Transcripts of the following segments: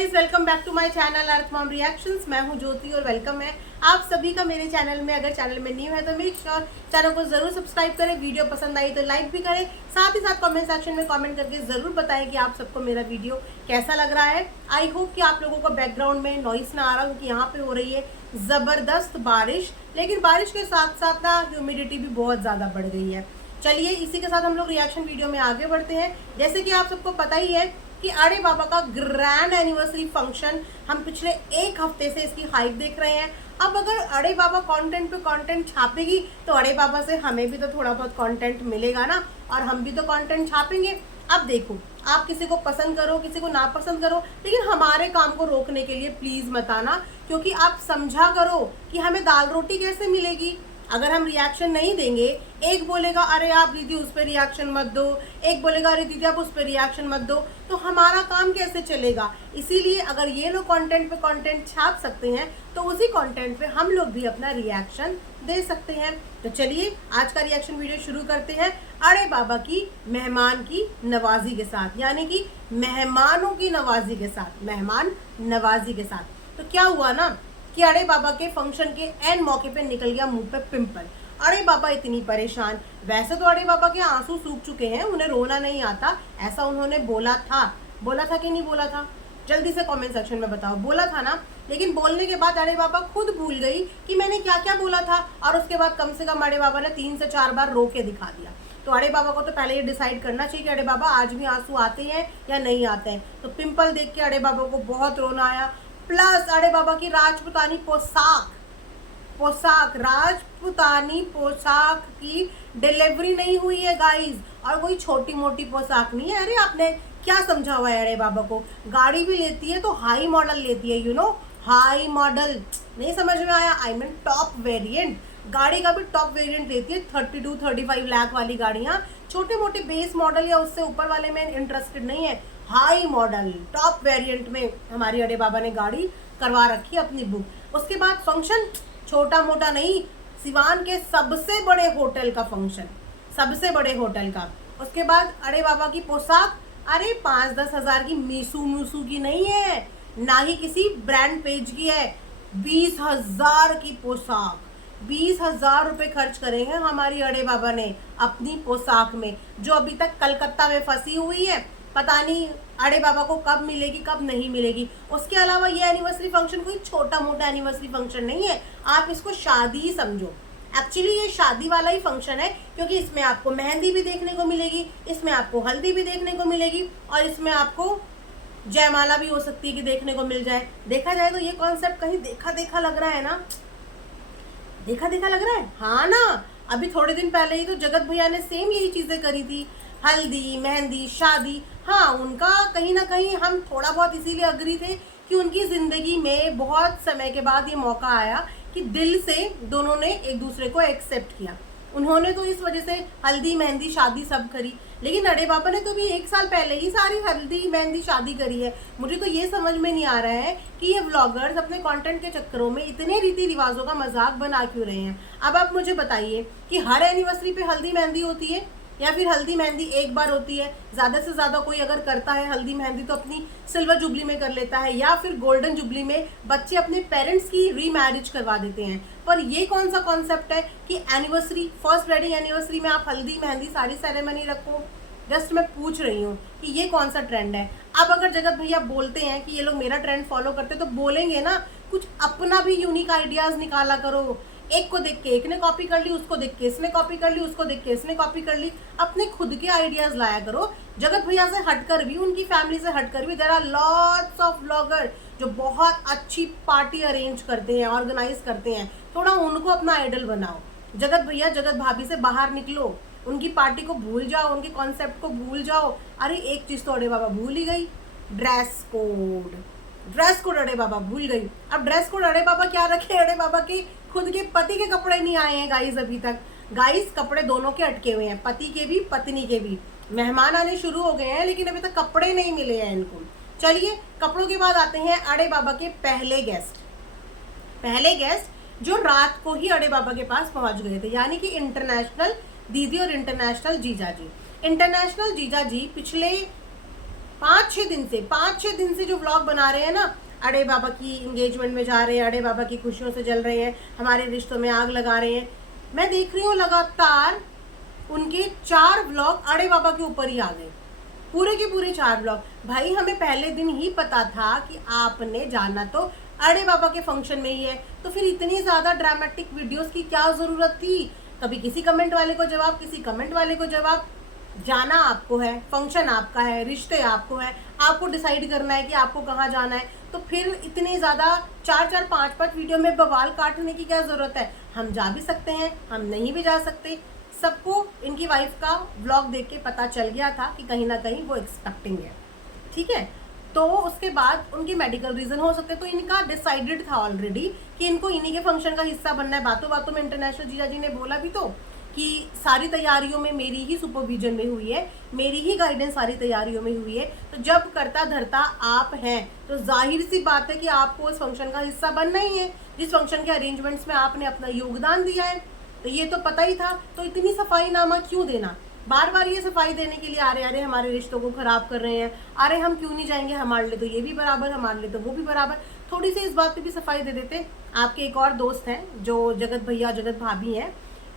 Guys, welcome back to my channel Arth mom reactions. मैं हूं ज्योति और वेलकम है आप सभी का मेरे चैनल में। अगर चैनल में न्यू है तो मेक श्योर चैनल को जरूर सब्सक्राइब करें। वीडियो पसंद आई तो लाइक भी करें, साथ ही साथ कमेंट सेक्शन में कमेंट करके जरूर बताएं कि आप सबको मेरा वीडियो कैसा लग रहा है। आई होप कि आप लोगों को बैकग्राउंड में नॉइस ना आ रहा हो, क्योंकि यहाँ पे हो रही है जबरदस्त बारिश, लेकिन बारिश के साथ साथ ना ह्यूमिडिटी भी बहुत ज्यादा बढ़ गई है। चलिए इसी के साथ हम लोग रिएक्शन वीडियो में आगे बढ़ते हैं। जैसे कि आप सबको पता ही है कि अड़े बाबा का ग्रैंड एनिवर्सरी फंक्शन हम पिछले एक हफ्ते से इसकी हाइप देख रहे हैं। अब अगर अड़े बाबा कंटेंट पे कंटेंट छापेगी तो अड़े बाबा से हमें भी तो थोड़ा बहुत कंटेंट मिलेगा ना, और हम भी तो कंटेंट छापेंगे। अब देखो, आप किसी को पसंद करो किसी को ना पसंद करो, लेकिन हमारे काम को रोकने के लिए प्लीज मत आना, क्योंकि आप समझा करो कि हमें दाल रोटी कैसे मिलेगी अगर हम रिएक्शन नहीं देंगे। एक बोलेगा अरे आप दीदी उस पर रिएक्शन मत दो, एक बोलेगा अरे दीदी आप उस पर रिएक्शन मत दो, तो हमारा काम कैसे चलेगा। इसीलिए अगर ये लोग कंटेंट पे कंटेंट छाप सकते हैं तो उसी कंटेंट पे हम लोग भी अपना रिएक्शन दे सकते हैं। तो चलिए आज का रिएक्शन वीडियो शुरू करते हैं अड़े बाबा की मेहमान की नवाजी के साथ, यानी कि मेहमानों की नवाजी के साथ, मेहमान नवाजी के साथ। तो क्या हुआ ना कि अड़े बाबा के फंक्शन के एंड मौके पे निकल गया मुंह पे पिंपल। अड़े बाबा इतनी परेशान। वैसे तो अड़े बाबा के आंसू सूख चुके हैं, उन्हें रोना नहीं आता, ऐसा उन्होंने बोला था कि नहीं बोला था? जल्दी से कमेंट सेक्शन में बताओ। बोला था ना, लेकिन बोलने के बाद अड़े बाबा खुद भूल गई कि मैंने क्या क्या बोला था, और उसके बाद कम से कम अड़े बाबा ने 3 से 4 बार रो के दिखा दिया। तो अड़े बाबा को तो पहले ये डिसाइड करना चाहिए कि अड़े बाबा आज भी आंसू आते हैं या नहीं आते हैं। तो पिंपल देख के अड़े बाबा को बहुत रोना आया। प्लस अड़े बाबा की राजपुतानी पोशाक राजपुतानी पोशाक की डिलीवरी नहीं हुई है गाइस, और कोई छोटी मोटी पोशाक नहीं है। अरे आपने क्या समझा हुआ है अड़े बाबा को? गाड़ी भी लेती है तो हाई मॉडल लेती है, यू नो, हाई मॉडल। नहीं समझ में आया? I mean top variant. गाड़ी का भी टॉप वेरिएंट लेती है, 32-35 लाख वाली गाड़ियाँ। छोटे मोटे बेस मॉडल या उससे ऊपर वाले में इंटरेस्टेड नहीं है। हाई मॉडल टॉप वेरिएंट में हमारी अड़े बाबा ने गाड़ी करवा रखी है अपनी बुक। उसके बाद फंक्शन छोटा मोटा नहीं, सिवान के सबसे बड़े होटल का फंक्शन, सबसे बड़े होटल का। उसके बाद अड़े बाबा की पोशाक अरे 5-10 हज़ार की मीसू की नहीं है, ना ही किसी ब्रांड पेज की है। 20,000 की पोशाक, 20,000 रुपये खर्च करे हैं हमारी अड़े बाबा ने अपनी पोशाक में, जो अभी तक कलकत्ता में फंसी हुई है। पता नहीं अड़े बाबा को कब मिलेगी कब नहीं मिलेगी। उसके अलावा ये एनिवर्सरी फंक्शन कोई छोटा मोटा एनिवर्सरी फंक्शन नहीं है, आप इसको शादी ही समझो। एक्चुअली ये शादी वाला ही फंक्शन है, क्योंकि इसमें आपको मेहंदी भी देखने को मिलेगी, इसमें आपको हल्दी भी देखने को मिलेगी, और इसमें आपको जयमाला भी हो सकती है कि देखने को मिल जाए। देखा जाए तो ये कॉन्सेप्ट कहीं देखा देखा लग रहा है ना, देखा देखा लग रहा है, हाँ ना। अभी थोड़े दिन पहले ही तो जगत भैया ने सेम यही चीजें करी थी, हल्दी मेहंदी शादी। हाँ, उनका कहीं ना कहीं हम थोड़ा बहुत इसीलिए अग्री थे कि उनकी जिंदगी में बहुत समय के बाद ये मौका आया कि दिल से दोनों ने एक दूसरे को एक्सेप्ट किया। उन्होंने तो इस वजह से हल्दी मेहंदी शादी सब करी, लेकिन अड़े बाबा ने तो भी 1 साल पहले ही सारी हल्दी मेहंदी शादी करी है। मुझे तो ये समझ में नहीं आ रहा है कि ये व्लॉगर्स अपने कंटेंट के चक्करों में इतने रीति रिवाजों का मजाक बना क्यों रहे हैं। अब आप मुझे बताइए कि हर एनिवर्सरी पे हल्दी मेहंदी होती है, या फिर हल्दी मेहंदी एक बार होती है? ज़्यादा से ज़्यादा कोई अगर करता है हल्दी मेहंदी तो अपनी सिल्वर जुबली में कर लेता है, या फिर गोल्डन जुबली में बच्चे अपने पेरेंट्स की रीमैरिज करवा देते हैं। पर ये कौन सा कॉन्सेप्ट है कि एनिवर्सरी, फर्स्ट वेडिंग एनिवर्सरी में आप हल्दी मेहंदी सारी सेरेमनी रखो? जस्ट मैं पूछ रही हूँ कि ये कौन सा ट्रेंड है। अब अगर जगत भैया बोलते हैं कि ये लोग मेरा ट्रेंड फॉलो करते तो बोलेंगे ना, कुछ अपना भी यूनिक आइडियाज़ निकाला करो। एक को देख के एक ने कॉपी कर ली, उसको देख के इसने कॉपी कर ली, उसको देख के इसने कॉपी कर ली। अपने खुद के आइडियाज लाया करो। जगत भैया से हटकर भी, उनकी फैमिली से हटकर भी there are lots of blogger जो बहुत अच्छी पार्टी अरेंज करते हैं, ऑर्गेनाइज करते हैं। थोड़ा उनको अपना आइडल बनाओ। जगत भैया जगत भाभी से बाहर निकलो, उनकी पार्टी को भूल जाओ, उनके कॉन्सेप्ट को भूल जाओ। अरे एक चीज़ तो अड़े बाबा भूल ही गई, ड्रेस कोड। ड्रेस कोड अड़े बाबा भूल गई। अब ड्रेस कोड अड़े बाबा क्या रखे? अड़े बाबा के खुद के पति के कपड़े नहीं आए हैं गाइस अभी तक। गाइस कपड़े दोनों के अटके हुए हैं, पति के भी पत्नी के भी। मेहमान आने शुरू हो गए हैं, लेकिन अभी तक कपड़े नहीं मिले हैं इनको। चलिए कपड़ों के बाद आते हैं अड़े बाबा के पहले गेस्ट जो रात को ही अड़े बाबा के पास पहुंच गए थे, यानी कि इंटरनेशनल दीदी और इंटरनेशनल जीजा जी। इंटरनेशनल जीजा जी पिछले 5-6 दिन से जो व्लॉग बना रहे हैं ना, अड़े बाबा की एंगेजमेंट में जा रहे हैं, अड़े बाबा की खुशियों से जल रहे हैं, हमारे रिश्तों में आग लगा रहे हैं। मैं देख रही हूँ लगातार उनके 4 व्लॉग अड़े बाबा के ऊपर ही आ गए, पूरे के पूरे 4 व्लॉग। भाई हमें पहले दिन ही पता था कि आपने जाना तो अड़े बाबा के फंक्शन में ही है, तो फिर इतनी ज़्यादा ड्रामेटिक वीडियोस की क्या ज़रूरत थी? कभी किसी कमेंट वाले को जवाब, किसी कमेंट वाले को जवाब। जाना आपको है, फंक्शन आपका है, रिश्ते आपको है, आपको डिसाइड करना है कि आपको कहाँ जाना है, तो फिर इतने ज़्यादा 4-4, 5-5 वीडियो में बवाल काटने की क्या ज़रूरत है? हम जा भी सकते हैं, हम नहीं भी जा सकते। सबको इनकी वाइफ का व्लॉग देख के पता चल गया था कि कहीं ना कहीं वो एक्सपेक्टिंग है, ठीक है। तो उसके बाद उनके मेडिकल रीजन हो सकते, तो इनका डिसाइडेड था ऑलरेडी कि इनको इन्हीं के फंक्शन का हिस्सा बनना है। बातों बातों में इंटरनेशनल जीजा जी ने बोला भी तो कि सारी तैयारियों में मेरी ही सुपरविजन में हुई है, मेरी ही गाइडेंस सारी तैयारियों में हुई है। तो जब करता धरता आप हैं तो जाहिर सी बात है कि आपको उस फंक्शन का हिस्सा बनना ही है, जिस फंक्शन के अरेंजमेंट्स में आपने अपना योगदान दिया है। तो ये तो पता ही था, तो इतनी सफाईनामा क्यों देना? बार बार ये सफाई देने के लिए अरे हमारे रिश्तों को खराब कर रहे हैं, अरे हम क्यों नहीं जाएंगे, हमारे लिए तो ये भी बराबर, हमारे लिए तो वो भी बराबर। थोड़ी सी इस बात पे भी सफाई दे देते। आपके एक और दोस्त हैं जो जगत भैया जगत भाभी हैं,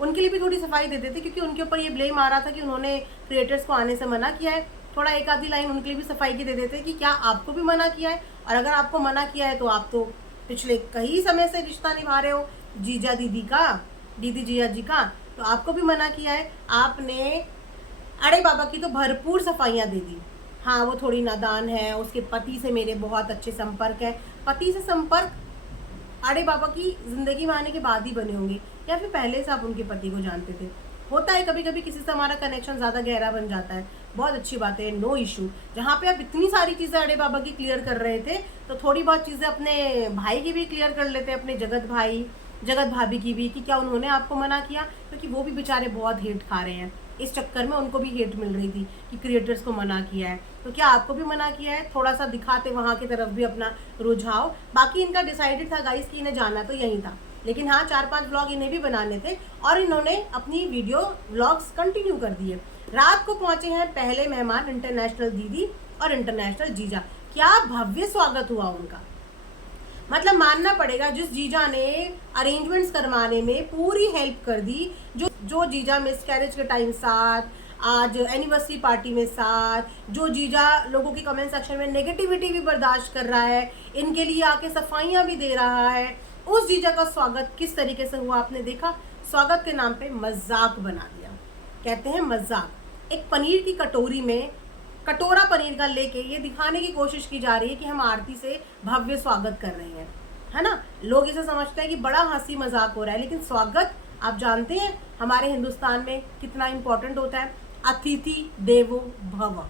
उनके लिए भी थोड़ी सफाई दे देते, क्योंकि उनके ऊपर ये ब्लेम आ रहा था कि उन्होंने क्रिएटर्स को आने से मना किया है। थोड़ा एक आधी लाइन उनके लिए भी सफाई की दे देते कि क्या आपको भी मना किया है, और अगर आपको मना किया है तो आप तो पिछले कई समय से रिश्ता निभा रहे हो जीजा दीदी का, दीदी जिया जी का, तो आपको भी मना किया है। आपने अरे बाबा की तो भरपूर सफाइयाँ दे दी। हाँ वो थोड़ी नादान है, उसके पति से मेरे बहुत अच्छे संपर्क है। पति से संपर्क अरे बाबा की ज़िंदगी में आने के बाद ही बने होंगे, या फिर पहले से आप उनके पति को जानते थे? होता है कभी कभी किसी से हमारा कनेक्शन ज़्यादा गहरा बन जाता है, बहुत अच्छी बात है, नो इशू। जहाँ पे आप इतनी सारी चीज़ें अरे बाबा की क्लियर कर रहे थे, तो थोड़ी बहुत चीज़ें अपने भाई की भी क्लियर कर लेते, अपने जगत भाई जगत भाभी की भी, कि क्या उन्होंने आपको मना किया? क्योंकि वो भी बेचारे बहुत हेट खा रहे हैं, इस चक्कर में उनको भी हेट मिल रही थी कि क्रिएटर्स को मना किया है। तो क्या आपको भी मना किया है? थोड़ा सा दिखाते वहाँ की तरफ भी अपना रुझाव। बाकी इनका डिसाइडेड था गाइस कि इन्हें जाना तो यहीं था, लेकिन हाँ 4-5 व्लॉग इन्हें भी बनाने थे, और इन्होंने अपनी वीडियो व्लॉग्स कंटिन्यू कर दिए। रात को पहुँचे हैं पहले मेहमान इंटरनेशनल दीदी और इंटरनेशनल जीजा। क्या भव्य स्वागत हुआ उनका, मतलब मानना पड़ेगा। जिस जीजा ने अरेंजमेंट्स करवाने में पूरी हेल्प कर दी, जो जीजा मिस कैरेज के टाइम साथ, आज एनिवर्सरी पार्टी में साथ, जो जीजा लोगों की कमेंट सेक्शन में नेगेटिविटी भी बर्दाश्त कर रहा है, इनके लिए आके सफाइयाँ भी दे रहा है, उस जीजा का स्वागत किस तरीके से हुआ आपने देखा? स्वागत के नाम पे मजाक बना दिया, कहते हैं मजाक। एक पनीर की कटोरी में कटोरा पनीर का लेके ये दिखाने की कोशिश की जा रही है कि हम आरती से भव्य स्वागत कर रहे हैं, है ना। लोग इसे समझते हैं कि बड़ा हंसी मजाक हो रहा है, लेकिन स्वागत आप जानते हैं हमारे हिंदुस्तान में कितना इम्पोर्टेंट होता है। अतिथि देवो भव।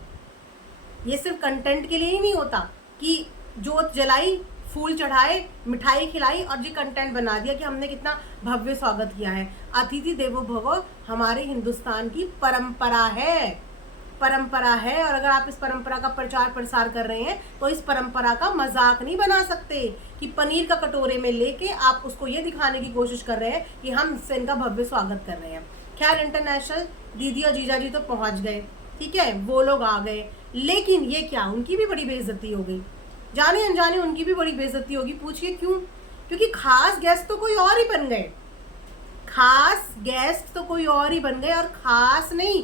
ये सिर्फ कंटेंट के लिए ही नहीं होता कि जोत जलाई, फूल चढ़ाए, मिठाई खिलाई और जी कंटेंट बना दिया कि हमने कितना भव्य स्वागत किया है। अतिथि देवो भव हमारे हिंदुस्तान की परंपरा है, परंपरा है। और अगर आप इस परंपरा का प्रचार प्रसार कर रहे हैं तो इस परंपरा का मजाक नहीं बना सकते कि पनीर का कटोरे में लेके आप उसको ये दिखाने की कोशिश कर रहे हैं कि हम इससे इनका भव्य स्वागत कर रहे हैं। खैर इंटरनेशनल दीदी और जीजा जी तो पहुंच गए, ठीक है, वो लोग आ गए, लेकिन ये क्या, उनकी भी बड़ी बेइज्जती हो गई, जाने अनजाने उनकी भी बड़ी बेइज्जती होगी। पूछिए क्यों? क्योंकि खास गेस्ट तो कोई और ही बन गए, खास गेस्ट तो कोई और ही बन गए, और खास नहीं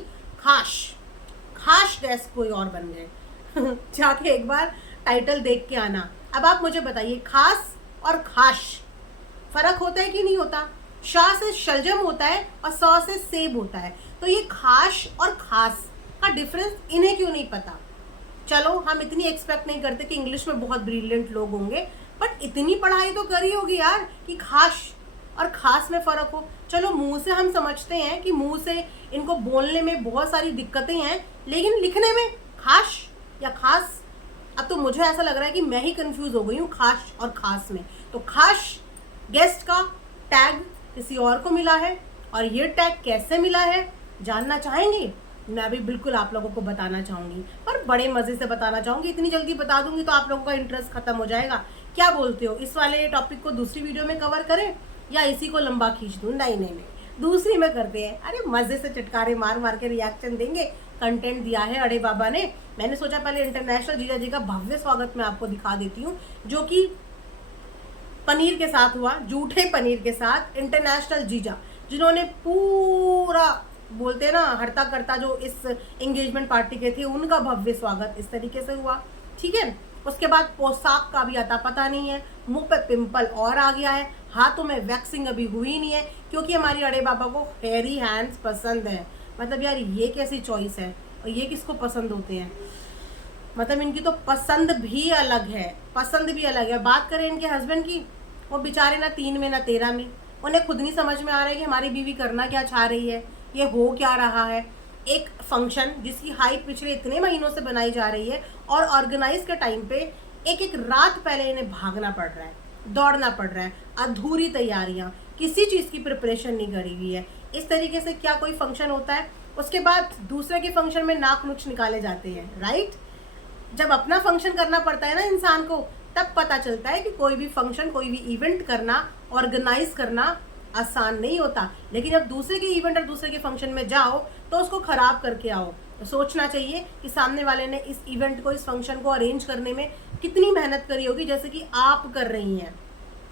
खास गेस्ट कोई और बन गए। जाके एक बार टाइटल देख के आना। अब आप मुझे बताइए, खास और खास फर्क होता है कि नहीं होता? शाह से शलजम होता है और सौ से सेब होता है, तो ये खास और खास का डिफरेंस इन्हें क्यों नहीं पता? चलो हम इतनी एक्सपेक्ट नहीं करते कि इंग्लिश में बहुत ब्रिलियंट लोग होंगे, बट इतनी पढ़ाई तो करी होगी यार कि खास और खास में फ़र्क हो। चलो मुंह से हम समझते हैं कि मुंह से इनको बोलने में बहुत सारी दिक्कतें हैं, लेकिन लिखने में खास या खास, अब तो मुझे ऐसा लग रहा है कि मैं ही कंफ्यूज हो गई हूँ खास और खास में। तो खास गेस्ट का टैग किसी और को मिला है, और ये टैग कैसे मिला है जानना चाहेंगे? मैं भी बिल्कुल आप लोगों को बताना चाहूँगी, पर बड़े मज़े से बताना चाहूँगी। इतनी जल्दी बता दूँगी तो आप लोगों का इंटरेस्ट खत्म हो जाएगा। क्या बोलते हो, इस वाले टॉपिक को दूसरी वीडियो में कवर करें या इसी को लंबा खींच दूँ? नहीं, दूसरी में करते हैं। अरे मज़े से चटकारे मार मार के रिएक्शन देंगे। कंटेंट दिया है अड़े बाबा ने मैंने सोचा पहले इंटरनेशनल जीजा जी का भव्य स्वागत मैं आपको दिखा देती हूँ, जो कि पनीर के साथ हुआ, जूठे पनीर के साथ। इंटरनेशनल जीजा जिन्होंने पूरा बोलते हैं ना हरता करता जो इस एंगेजमेंट पार्टी के थे, उनका भव्य स्वागत इस तरीके से हुआ, ठीक है। उसके बाद पोशाक का भी आता पता नहीं है, मुंह पे पिंपल और आ गया है, हाथों में वैक्सिंग अभी हुई नहीं है, क्योंकि हमारी अड़े बाबा को हेयरी हैंड्स पसंद है। मतलब यार ये कैसी चॉइस है, और ये किसको पसंद होते हैं, मतलब इनकी तो पसंद भी अलग है, पसंद भी अलग है। बात करें इनके हस्बैंड की, वो बेचारे ना 3 में ना 13 में, उन्हें खुद नहीं समझ में आ रहा है कि हमारी बीवी करना क्या चाह रही है, ये हो क्या रहा है। एक फंक्शन जिसकी हाइप पिछले इतने महीनों से बनाई जा रही है, और ऑर्गेनाइज के टाइम पे एक एक रात पहले इन्हें भागना पड़ रहा है, दौड़ना पड़ रहा है, अधूरी तैयारियां, किसी चीज़ की प्रिपरेशन नहीं करी हुई है। इस तरीके से क्या कोई फंक्शन होता है? उसके बाद दूसरे के फंक्शन में नाक नुक्स निकाले जाते हैं, राइट। जब अपना फंक्शन करना पड़ता है ना इंसान को, तब पता चलता है कि कोई भी फंक्शन, कोई भी इवेंट करना, ऑर्गेनाइज करना आसान नहीं होता। लेकिन जब दूसरे के इवेंट और दूसरे के फंक्शन में जाओ तो उसको खराब करके आओ। तो सोचना चाहिए कि सामने वाले ने इस इवेंट को, इस फंक्शन को अरेंज करने में कितनी मेहनत करी होगी, जैसे कि आप कर रही हैं,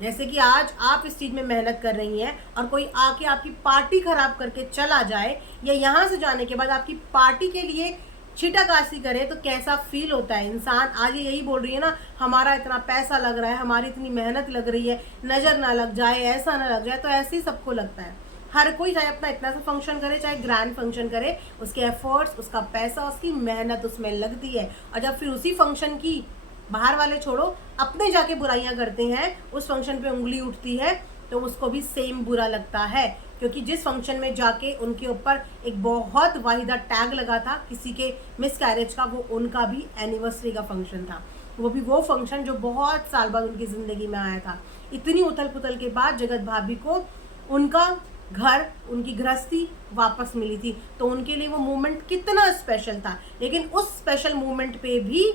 जैसे कि आज आप इस चीज़ में मेहनत कर रही हैं, और कोई आके आपकी पार्टी खराब करके चला जाए, या यहाँ से जाने के बाद आपकी पार्टी के लिए छीटाकाशी करे, तो कैसा फील होता है इंसान। आज ये यही बोल रही है ना, हमारा इतना पैसा लग रहा है, हमारी इतनी मेहनत लग रही है, नज़र ना लग जाए, ऐसा ना लग जाए। तो ऐसे ही सबको लगता है, हर कोई चाहे अपना इतना सा फंक्शन करे, चाहे ग्रैंड फंक्शन करे, उसके एफर्ट्स, उसका पैसा, उसकी मेहनत उसमें लगती है। और जब फिर उसी फंक्शन की, बाहर वाले छोड़ो, अपने जाके बुराइयां करते हैं, उस फंक्शन पे उंगली उठती है, तो उसको भी सेम बुरा लगता है। क्योंकि जिस फंक्शन में जाके उनके ऊपर एक बहुत वाहिदा टैग लगा था किसी के मिस कैरेज का, वो उनका भी एनिवर्सरी का फंक्शन था। वो भी वो फंक्शन जो बहुत साल बाद उनकी ज़िंदगी में आया था। इतनी उथल पुथल के बाद जगत भाभी को उनका घर, उनकी गृहस्थी वापस मिली थी, तो उनके लिए वो मोमेंट कितना स्पेशल था। लेकिन उस स्पेशल मोमेंट पे भी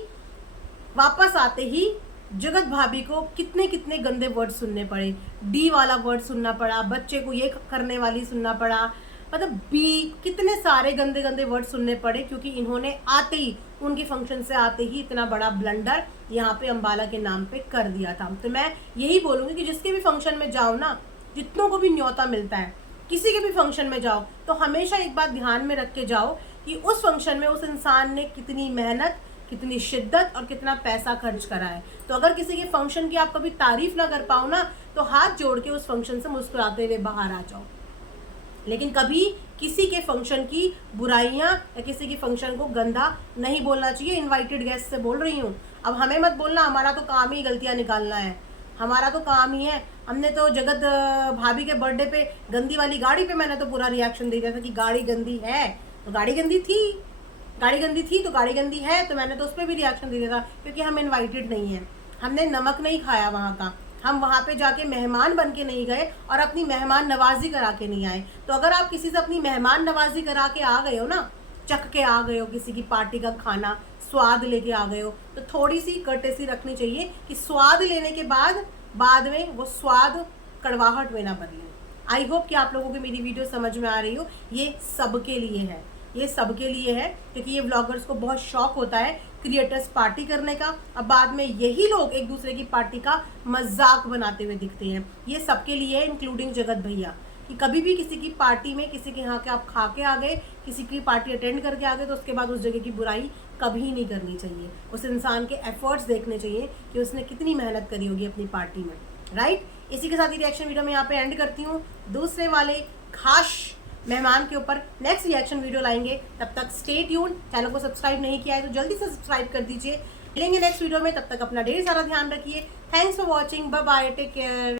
वापस आते ही जगत भाभी को कितने कितने गंदे वर्ड सुनने पड़े। डी वाला वर्ड सुनना पड़ा, बच्चे को ये करने वाली सुनना पड़ा, मतलब बी, कितने सारे गंदे गंदे वर्ड सुनने पड़े, क्योंकि इन्होंने आते ही, उनके फंक्शन से आते ही इतना बड़ा ब्लंडर यहाँ पे अंबाला के नाम पे कर दिया था। तो मैं यही बोलूँगी कि जिसके भी फंक्शन में जाओ ना, जितनों को भी न्योता मिलता है, किसी के भी फंक्शन में जाओ, तो हमेशा एक बात ध्यान में रख के जाओ कि उस फंक्शन में उस इंसान ने कितनी मेहनत, कितनी शिद्दत और कितना पैसा खर्च करा है। तो अगर किसी के फंक्शन की आप कभी तारीफ ना कर पाओ ना, तो हाथ जोड़ के उस फंक्शन से मुस्कुराते हुए बाहर आ जाओ। लेकिन कभी किसी के फंक्शन की बुराइयां या किसी के फंक्शन को गंदा नहीं बोलना चाहिए। इनवाइटेड गेस्ट से बोल रही हूँ, अब हमें मत बोलना, हमारा तो काम ही गलतियाँ निकालना है, हमारा तो काम ही है। हमने तो जगत भाभी के बर्थडे पे गंदी वाली गाड़ी पे मैंने तो पूरा रिएक्शन दे दिया था कि गाड़ी गंदी है, तो गाड़ी गंदी थी, गाड़ी गंदी थी तो गाड़ी गंदी है, तो मैंने तो उस पर भी रिएक्शन दे दिया था, क्योंकि हम इनवाइटेड नहीं हैं, हमने नमक नहीं खाया वहाँ का, हम वहाँ पे जाके मेहमान बन के नहीं गए और अपनी मेहमान नवाजी करा के नहीं आए। तो अगर आप किसी से अपनी मेहमान नवाजी करा के आ गए हो ना, चख के आ गए हो किसी की पार्टी का खाना, स्वाद लेके आ गए हो, तो थोड़ी सी कर्टेसी रखनी चाहिए कि स्वाद लेने के बाद में वो स्वाद कड़वाहट में ना बदले। आई होप कि आप लोगों को मेरी वीडियो समझ में आ रही हो। ये सबके लिए है, ये सबके लिए है, क्योंकि ये व्लॉगर्स को बहुत शौक होता है क्रिएटर्स पार्टी करने का, अब बाद में यही लोग एक दूसरे की पार्टी का मजाक बनाते हुए दिखते हैं। ये सबके लिए है, इंक्लूडिंग जगत भैया, कि कभी भी किसी की पार्टी में, किसी के यहाँ के आप खा के आ गए, किसी की पार्टी अटेंड करके आ गए, तो उसके बाद उस जगह की बुराई कभी नहीं करनी चाहिए। उस इंसान के एफर्ट्स देखने चाहिए कि उसने कितनी मेहनत करी होगी अपनी पार्टी में, राइट। इसी के साथ ही रिएक्शन वीडियो में यहाँ पे एंड करती हूँ। दूसरे वाले खास मेहमान के ऊपर नेक्स्ट रिएक्शन वीडियो लाएंगे, तब तक स्टे ट्यून। चैनल को सब्सक्राइब नहीं किया है तो जल्दी से सब्सक्राइब कर दीजिए। मिलेंगे नेक्स्ट वीडियो में, तब तक अपना ढेर सारा ध्यान रखिए। Thanks for watching, bye bye, take care.